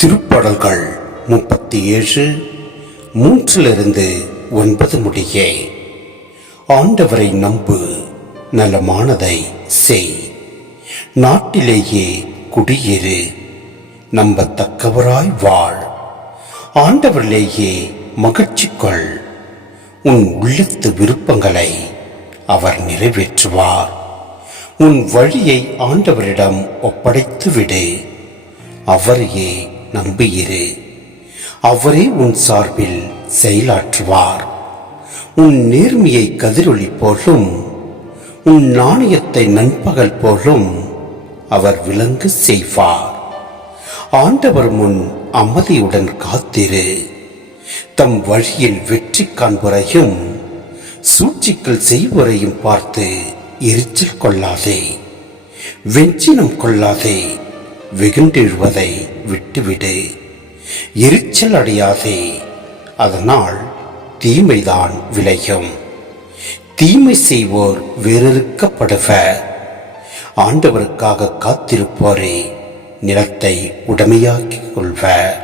திருப்பாடல்கள் 37 3-9 முடிய. ஆண்டவரை நம்பு, நலமானதை செய், நாட்டிலேயே குடியேறு, நம்பத்தக்கவராய் வாழ், ஆண்டவரிலேயே மகிழ்ச்சி கொள். உன் உள்ளத்து விருப்பங்களை அவர் நிறைவேற்றுவார். உன் வழியை ஆண்டவரிடம் ஒப்படைத்து விடு, அவரையே நம்பியிரு, அவரே உன் சார்பில் செயலாற்றுவார். உன் நேர்மையை கதிரொளி போலும், உன் நாணயத்தை நண்பகல் போலும் அவர் விளங்க செய்வார். ஆண்டவர் முன் அமைதியுடன் காத்திரு, தம் வழியில் வெற்றி காண்பவரையும் சூழ்ச்சிகள் செய்வோரையும் பார்த்து எரிச்சல் கொள்ளாதே, வெஞ்சினம் கொள்ளாதே, வெகுண்டெழுவதை விட்டுவிடு, எரிச்சல் அடையாதே, அதனால் தீமைதான் விளையும். தீமை செய்வோர் வேறறுக்கப்படுவர், ஆண்டவருக்காக காத்திருப்போரே நிலத்தை உடைமையாக்கிக் கொள்வர்.